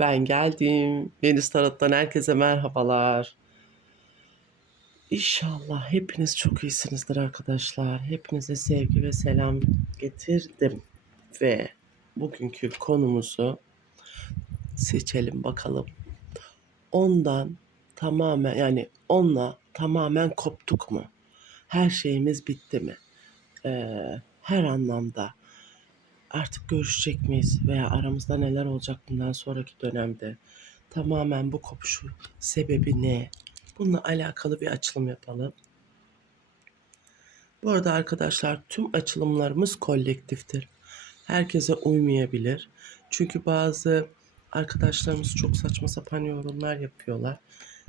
Ben geldim. Venüs Tarot'tan herkese merhabalar. İnşallah hepiniz çok iyisinizdir arkadaşlar. Hepinize sevgi ve selam getirdim. Ve bugünkü konumuzu seçelim bakalım. Ondan tamamen yani onunla tamamen koptuk mu? Her şeyimiz bitti mi? Ee, her anlamda artık görüşecek miyiz veya aramızda neler olacak bundan sonraki dönemde? Tamamen bu kopuşu sebebi ne? Bununla alakalı bir açılım yapalım. Bu arada arkadaşlar tüm açılımlarımız kolektiftir. Herkese uymayabilir. Çünkü bazı arkadaşlarımız çok saçma sapan yorumlar yapıyorlar.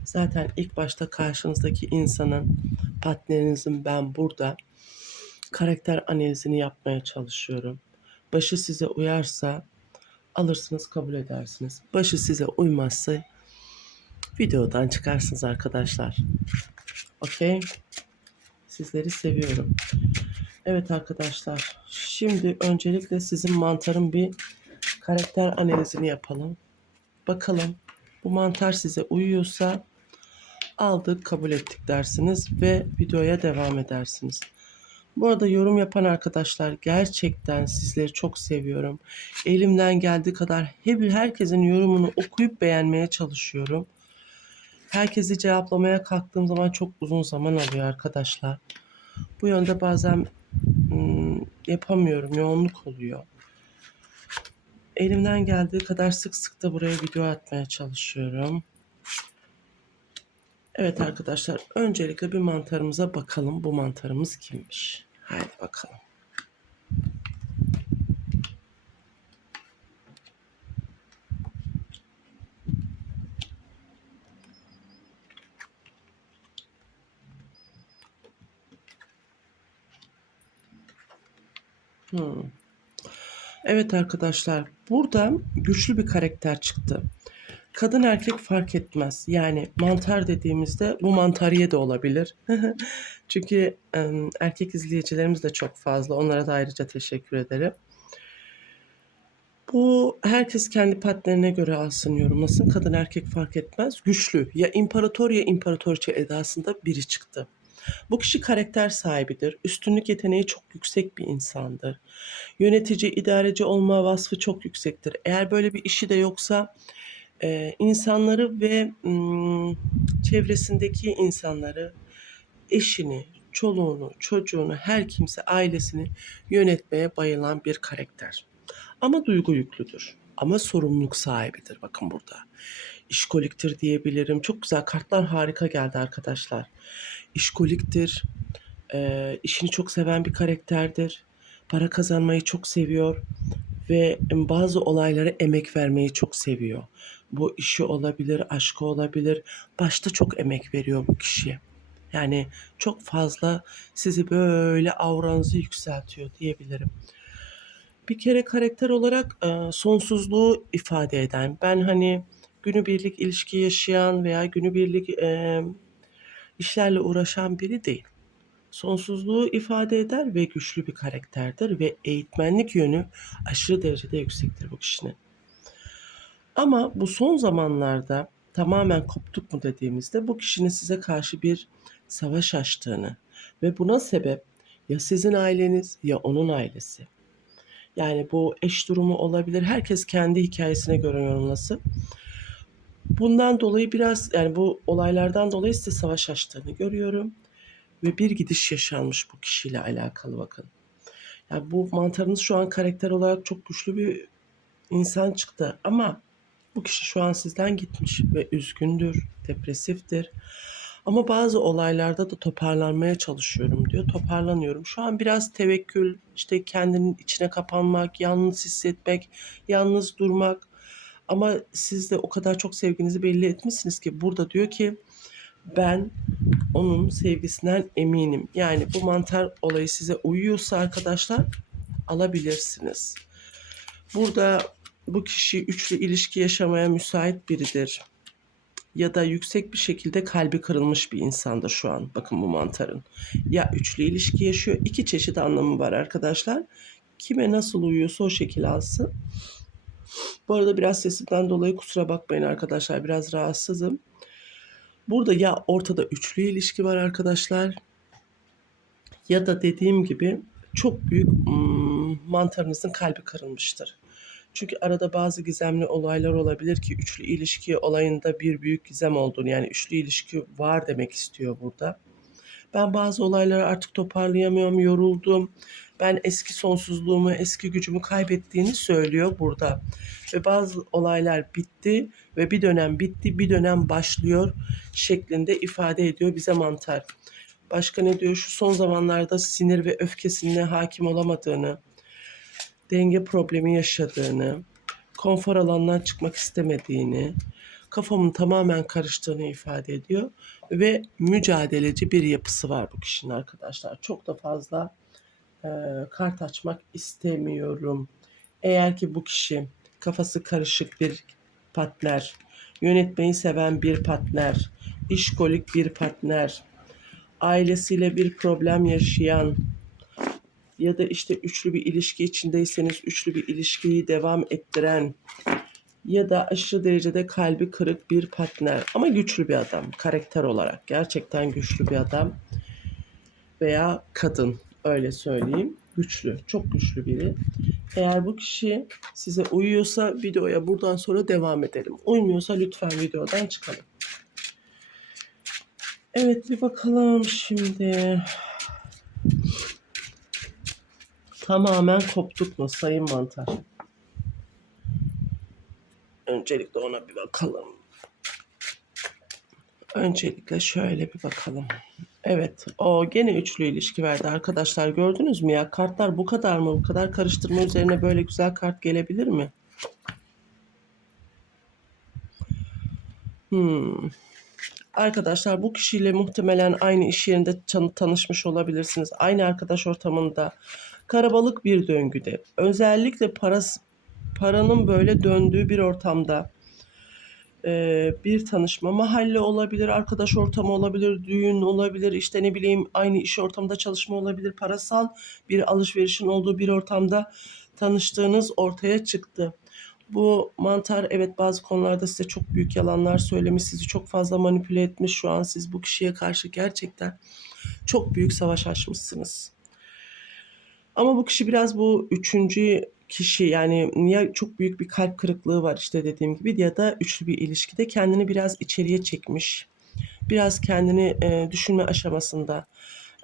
Zaten ilk başta karşınızdaki insanın, partnerinizin ben burada karakter analizini yapmaya çalışıyorum. Başı size uyarsa alırsınız kabul edersiniz. Başı size uymazsa videodan çıkarsınız arkadaşlar. Okey? Sizleri seviyorum. Evet arkadaşlar. Şimdi öncelikle sizin mantarın bir karakter analizini yapalım. Bakalım bu mantar size uyuyorsa aldık kabul ettik dersiniz ve videoya devam edersiniz. Bu arada yorum yapan arkadaşlar gerçekten sizleri çok seviyorum. Elimden geldiği kadar hep herkesin yorumunu okuyup beğenmeye çalışıyorum. Herkesi cevaplamaya kalktığım zaman çok uzun zaman alıyor arkadaşlar. Bu yönde bazen yapamıyorum, yoğunluk oluyor. Elimden geldiği kadar sık sık da buraya video atmaya çalışıyorum. Evet arkadaşlar öncelikle bir mantarımıza bakalım. Bu mantarımız kimmiş? Haydi bakalım. Hmm. Evet arkadaşlar burada güçlü bir karakter çıktı. Kadın erkek fark etmez. Yani mantar dediğimizde bu mantariye de olabilir. Çünkü erkek izleyicilerimiz de çok fazla. Onlara da ayrıca teşekkür ederim. Bu herkes kendi partnerine göre alsın yorumlasın. Kadın erkek fark etmez. Güçlü. Ya imparator ya imparatoriçe edasında biri çıktı. Bu kişi karakter sahibidir. Üstünlük yeteneği çok yüksek bir insandır. Yönetici, idareci olma vasfı çok yüksektir. Eğer böyle bir işi de yoksa e, insanları ve m, çevresindeki insanları, eşini, çoluğunu, çocuğunu, her kimse ailesini yönetmeye bayılan bir karakter. Ama duygu yüklüdür. Ama sorumluluk sahibidir bakın burada. İşkoliktir diyebilirim. Çok güzel kartlar harika geldi arkadaşlar. İşkoliktir. E, işini çok seven bir karakterdir. Para kazanmayı çok seviyor ve bazı olaylara emek vermeyi çok seviyor. Bu işi olabilir, aşkı olabilir. Başta çok emek veriyor bu kişiye. Yani çok fazla sizi böyle auranızı yükseltiyor diyebilirim. Bir kere karakter olarak e, sonsuzluğu ifade eden, ben hani günübirlik ilişki yaşayan veya günübirlik e, işlerle uğraşan biri değil. Sonsuzluğu ifade eder ve güçlü bir karakterdir ve eğitmenlik yönü aşırı derecede yüksektir bu kişinin. Ama bu son zamanlarda tamamen koptuk mu dediğimizde bu kişinin size karşı bir savaş açtığını ve buna sebep ya sizin aileniz ya onun ailesi. Yani bu eş durumu olabilir. Herkes kendi hikayesine göre yorumlasın. Bundan dolayı biraz yani bu olaylardan dolayı size savaş açtığını görüyorum. Ve bir gidiş yaşanmış bu kişiyle alakalı bakın. Yani bu mantarınız şu an karakter olarak çok güçlü bir insan çıktı. Ama bu kişi şu an sizden gitmiş ve üzgündür, depresiftir. Ama bazı olaylarda da toparlanmaya çalışıyorum diyor. Toparlanıyorum. Şu an biraz tevekkül, işte kendinin içine kapanmak, yalnız hissetmek, yalnız durmak. Ama siz de o kadar çok sevginizi belli etmişsiniz ki burada diyor ki ben onun sevgisinden eminim. Yani bu mantar olayı size uyuyorsa arkadaşlar alabilirsiniz. Burada bu kişi üçlü ilişki yaşamaya müsait biridir. Ya da yüksek bir şekilde kalbi kırılmış bir insandır şu an. Bakın bu mantarın. Ya üçlü ilişki yaşıyor. iki çeşit anlamı var arkadaşlar. Kime nasıl uyuyorsa o şekil alsın. Bu arada biraz sesimden dolayı kusura bakmayın arkadaşlar. Biraz rahatsızım. Burada ya ortada üçlü ilişki var arkadaşlar. Ya da dediğim gibi çok büyük hmm, mantarınızın kalbi kırılmıştır. Çünkü arada bazı gizemli olaylar olabilir ki üçlü ilişki olayında bir büyük gizem olduğunu yani üçlü ilişki var demek istiyor burada. Ben bazı olayları artık toparlayamıyorum, yoruldum. Ben eski sonsuzluğumu, eski gücümü kaybettiğini söylüyor burada. Ve bazı olaylar bitti ve bir dönem bitti, bir dönem başlıyor şeklinde ifade ediyor bize mantar. Başka ne diyor? Şu son zamanlarda sinir ve öfkesine hakim olamadığını, denge problemi yaşadığını, konfor alanından çıkmak istemediğini, kafamın tamamen karıştığını ifade ediyor ve mücadeleci bir yapısı var bu kişinin arkadaşlar. Çok da fazla e, kart açmak istemiyorum. Eğer ki bu kişi kafası karışık bir partner, yönetmeyi seven bir partner, işkolik bir partner, ailesiyle bir problem yaşayan ya da işte üçlü bir ilişki içindeyseniz üçlü bir ilişkiyi devam ettiren ya da aşırı derecede kalbi kırık bir partner ama güçlü bir adam karakter olarak gerçekten güçlü bir adam veya kadın öyle söyleyeyim. Güçlü çok güçlü biri. Eğer bu kişi size uyuyorsa videoya buradan sonra devam edelim. Uymuyorsa lütfen videodan çıkalım. Evet bir bakalım şimdi. Tamamen koptuk mu sayın mantar? Öncelikle ona bir bakalım. Öncelikle şöyle bir bakalım. Evet, o gene üçlü ilişki verdi arkadaşlar. Gördünüz mü ya? Kartlar bu kadar mı? Bu kadar karıştırma üzerine böyle güzel kart gelebilir mi? Hmm. Arkadaşlar bu kişiyle muhtemelen aynı iş yerinde tan- tanışmış olabilirsiniz. Aynı arkadaş ortamında. Karabalık bir döngüde. Özellikle parası, paranın böyle döndüğü bir ortamda bir tanışma mahalle olabilir, arkadaş ortamı olabilir, düğün olabilir, işte ne bileyim aynı iş ortamında çalışma olabilir, parasal bir alışverişin olduğu bir ortamda tanıştığınız ortaya çıktı. Bu mantar evet bazı konularda size çok büyük yalanlar söylemiş, sizi çok fazla manipüle etmiş. Şu an siz bu kişiye karşı gerçekten çok büyük savaş açmışsınız. Ama bu kişi biraz bu üçüncü kişi yani ya çok büyük bir kalp kırıklığı var işte dediğim gibi ya da üçlü bir ilişkide kendini biraz içeriye çekmiş. Biraz kendini e, düşünme aşamasında.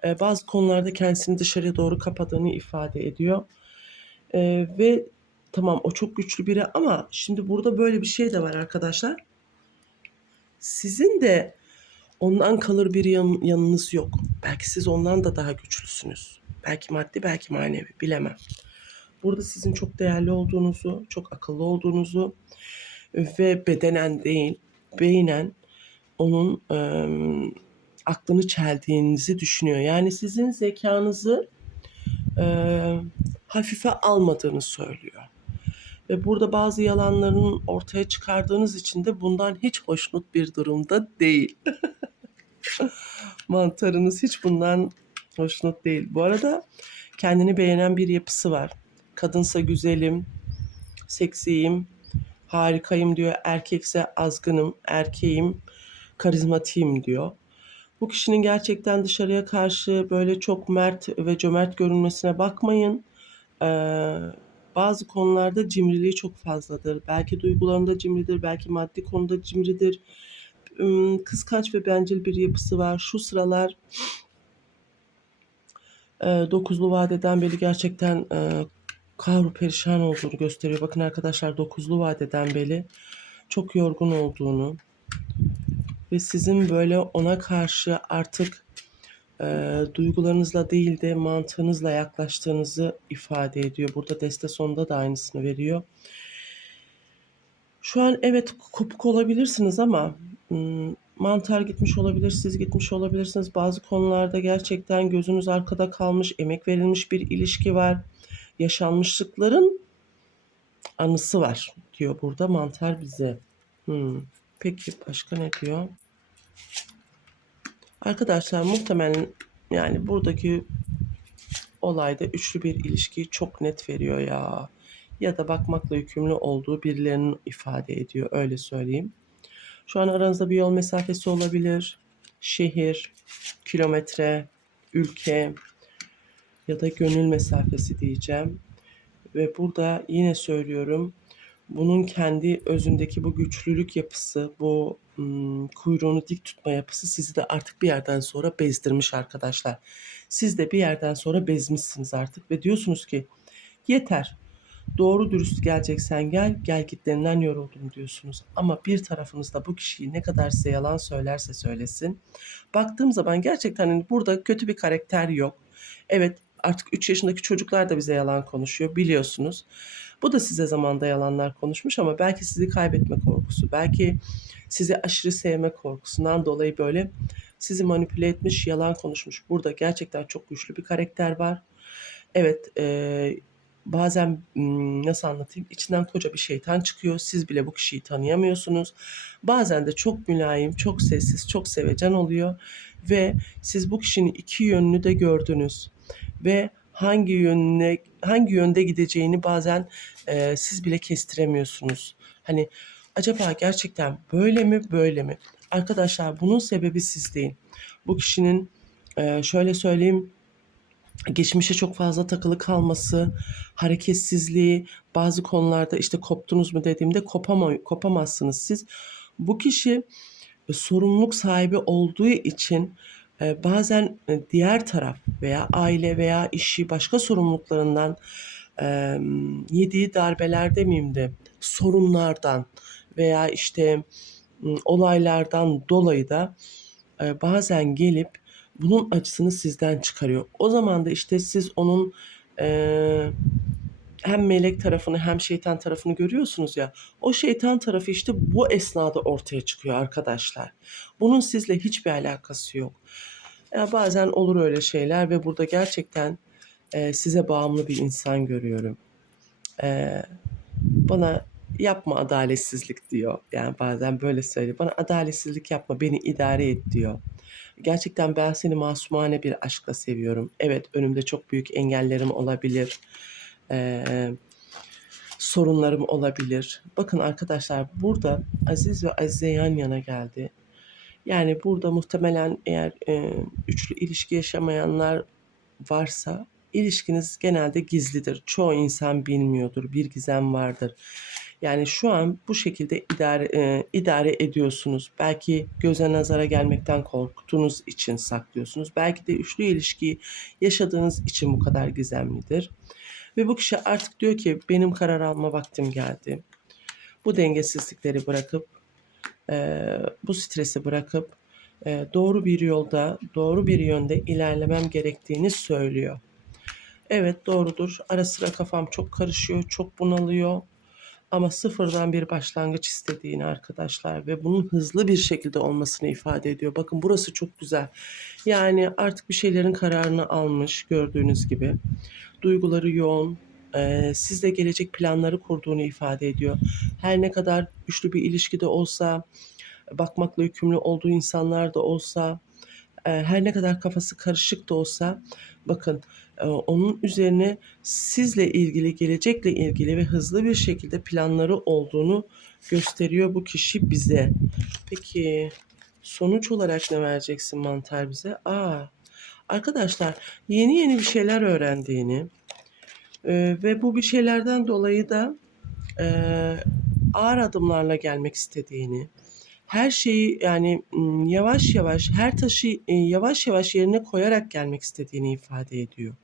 E, bazı konularda kendisini dışarıya doğru kapadığını ifade ediyor. E, ve tamam o çok güçlü biri ama şimdi burada böyle bir şey de var arkadaşlar. Sizin de ondan kalır bir yan, yanınız yok. Belki siz ondan da daha güçlüsünüz. Belki maddi belki manevi bilemem. Burada sizin çok değerli olduğunuzu, çok akıllı olduğunuzu ve bedenen değil, beynen onun e, aklını çeldiğinizi düşünüyor. Yani sizin zekanızı e, hafife almadığını söylüyor. Ve burada bazı yalanların ortaya çıkardığınız için de bundan hiç hoşnut bir durumda değil. Mantarınız hiç bundan hoşnut değil. Bu arada kendini beğenen bir yapısı var. Kadınsa güzelim, seksiyim, harikayım diyor. Erkekse azgınım, erkeğim, karizmatiyim diyor. Bu kişinin gerçekten dışarıya karşı böyle çok mert ve cömert görünmesine bakmayın. Ee, bazı konularda cimriliği çok fazladır. Belki duygularında cimridir, belki maddi konuda cimridir. Im, Kıskanç ve bencil bir yapısı var. Şu sıralar e, dokuzlu vadeden beri gerçekten kahru perişan olduğunu gösteriyor. Bakın arkadaşlar dokuzlu vadeden beri çok yorgun olduğunu ve sizin böyle ona karşı artık e, duygularınızla değil de mantığınızla yaklaştığınızı ifade ediyor. Burada deste sonunda da aynısını veriyor. Şu an evet kopuk olabilirsiniz ama mantar gitmiş olabilir, siz gitmiş olabilirsiniz. Bazı konularda gerçekten gözünüz arkada kalmış, emek verilmiş bir ilişki var. Yaşanmışlıkların anısı var diyor burada mantar bize. Hmm. Peki başka ne diyor? Arkadaşlar muhtemelen yani buradaki olayda üçlü bir ilişkiyi çok net veriyor ya. ya da bakmakla yükümlü olduğu birilerinin ifade ediyor öyle söyleyeyim. Şu an aranızda bir yol mesafesi olabilir. Şehir, kilometre, ülke ya da gönül mesafesi diyeceğim. Ve burada yine söylüyorum bunun kendi özündeki bu güçlülük yapısı, bu hmm, kuyruğunu dik tutma yapısı sizi de artık bir yerden sonra bezdirmiş arkadaşlar. Siz de bir yerden sonra bezmişsiniz artık ve diyorsunuz ki yeter. Doğru dürüst geleceksen gel, gel gitlerinden yoruldum diyorsunuz. Ama bir tarafınız da bu kişiyi ne kadar size yalan söylerse söylesin. Baktığım zaman gerçekten hani burada kötü bir karakter yok. Evet artık 3 yaşındaki çocuklar da bize yalan konuşuyor biliyorsunuz. Bu da size zamanda yalanlar konuşmuş ama belki sizi kaybetme korkusu, belki sizi aşırı sevme korkusundan dolayı böyle sizi manipüle etmiş, yalan konuşmuş. Burada gerçekten çok güçlü bir karakter var. Evet, e, bazen nasıl anlatayım içinden koca bir şeytan çıkıyor. Siz bile bu kişiyi tanıyamıyorsunuz. Bazen de çok mülayim, çok sessiz, çok sevecen oluyor ve siz bu kişinin iki yönünü de gördünüz ve hangi yönüne hangi yönde gideceğini bazen e, siz bile kestiremiyorsunuz. Hani acaba gerçekten böyle mi böyle mi? Arkadaşlar bunun sebebi siz değil. Bu kişinin e, şöyle söyleyeyim geçmişe çok fazla takılı kalması, hareketsizliği, bazı konularda işte koptunuz mu dediğimde kopama, kopamazsınız siz. Bu kişi e, sorumluluk sahibi olduğu için bazen e, diğer taraf veya aile veya işi başka sorumluluklarından yediği darbeler demeyeyim de sorunlardan veya işte olaylardan dolayı da e, bazen gelip bunun acısını sizden çıkarıyor. O zaman da işte siz onun hem melek tarafını hem şeytan tarafını görüyorsunuz ya. O şeytan tarafı işte bu esnada ortaya çıkıyor arkadaşlar. Bunun sizle hiçbir alakası yok. Ya bazen olur öyle şeyler ve burada gerçekten e, size bağımlı bir insan görüyorum. E, bana yapma adaletsizlik diyor. Yani bazen böyle söylüyor. Bana adaletsizlik yapma, beni idare et diyor. Gerçekten ben seni masumane bir aşkla seviyorum. Evet önümde çok büyük engellerim olabilir. Ee, sorunlarım olabilir. Bakın arkadaşlar burada Aziz ve Azize yan yana geldi. Yani burada muhtemelen eğer e, üçlü ilişki yaşamayanlar varsa ilişkiniz genelde gizlidir. Çoğu insan bilmiyordur. Bir gizem vardır. Yani şu an bu şekilde idare, e, idare ediyorsunuz. Belki göze nazara gelmekten korktuğunuz için saklıyorsunuz. Belki de üçlü ilişkiyi yaşadığınız için bu kadar gizemlidir. Ve bu kişi artık diyor ki benim karar alma vaktim geldi. Bu dengesizlikleri bırakıp, e, bu stresi bırakıp e, doğru bir yolda, doğru bir yönde ilerlemem gerektiğini söylüyor. Evet doğrudur. Ara sıra kafam çok karışıyor, çok bunalıyor. Ama sıfırdan bir başlangıç istediğini arkadaşlar ve bunun hızlı bir şekilde olmasını ifade ediyor. Bakın burası çok güzel. Yani artık bir şeylerin kararını almış gördüğünüz gibi. Duyguları yoğun, e, sizle gelecek planları kurduğunu ifade ediyor. Her ne kadar güçlü bir ilişkide olsa, bakmakla yükümlü olduğu insanlar da olsa, e, her ne kadar kafası karışık da olsa, bakın onun üzerine sizle ilgili, gelecekle ilgili ve hızlı bir şekilde planları olduğunu gösteriyor bu kişi bize. Peki sonuç olarak ne vereceksin mantar bize? Aa, arkadaşlar yeni yeni bir şeyler öğrendiğini e, ve bu bir şeylerden dolayı da e, ağır adımlarla gelmek istediğini, her şeyi yani yavaş yavaş her taşı e, yavaş yavaş yerine koyarak gelmek istediğini ifade ediyor.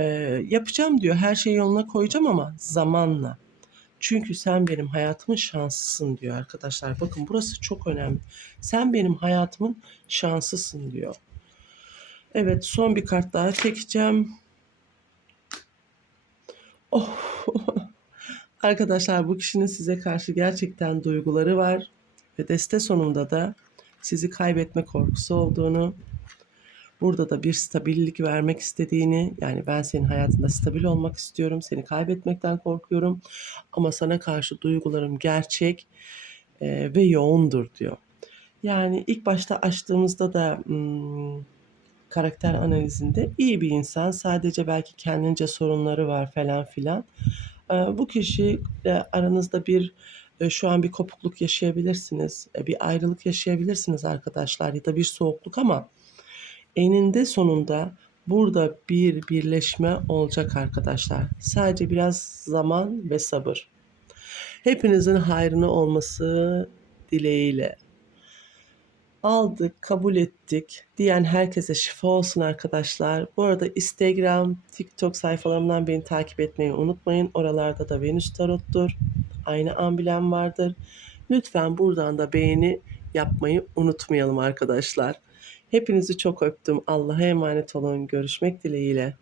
Ee, yapacağım diyor her şeyi yoluna koyacağım ama zamanla. Çünkü sen benim hayatımın şanslısın diyor arkadaşlar. Bakın burası çok önemli. Sen benim hayatımın şanslısın diyor. Evet son bir kart daha çekeceğim. Oh. Arkadaşlar bu kişinin size karşı gerçekten duyguları var ve deste sonunda da sizi kaybetme korkusu olduğunu, burada da bir stabillik vermek istediğini, yani ben senin hayatında stabil olmak istiyorum, seni kaybetmekten korkuyorum ama sana karşı duygularım gerçek e, ve yoğundur diyor. Yani ilk başta açtığımızda da hmm, karakter analizinde iyi bir insan. Sadece belki kendince sorunları var falan filan. Ee, bu kişi e, aranızda bir e, şu an bir kopukluk yaşayabilirsiniz. E, bir ayrılık yaşayabilirsiniz arkadaşlar ya da bir soğukluk ama eninde sonunda burada bir birleşme olacak arkadaşlar. Sadece biraz zaman ve sabır. Hepinizin hayrına olması dileğiyle. Aldık, kabul ettik diyen herkese şifa olsun arkadaşlar. Bu arada Instagram, TikTok sayfalarımdan beni takip etmeyi unutmayın. Oralarda da Venüs Tarot'tur. Aynı amblem vardır. Lütfen buradan da beğeni yapmayı unutmayalım arkadaşlar. Hepinizi çok öptüm. Allah'a emanet olun. Görüşmek dileğiyle.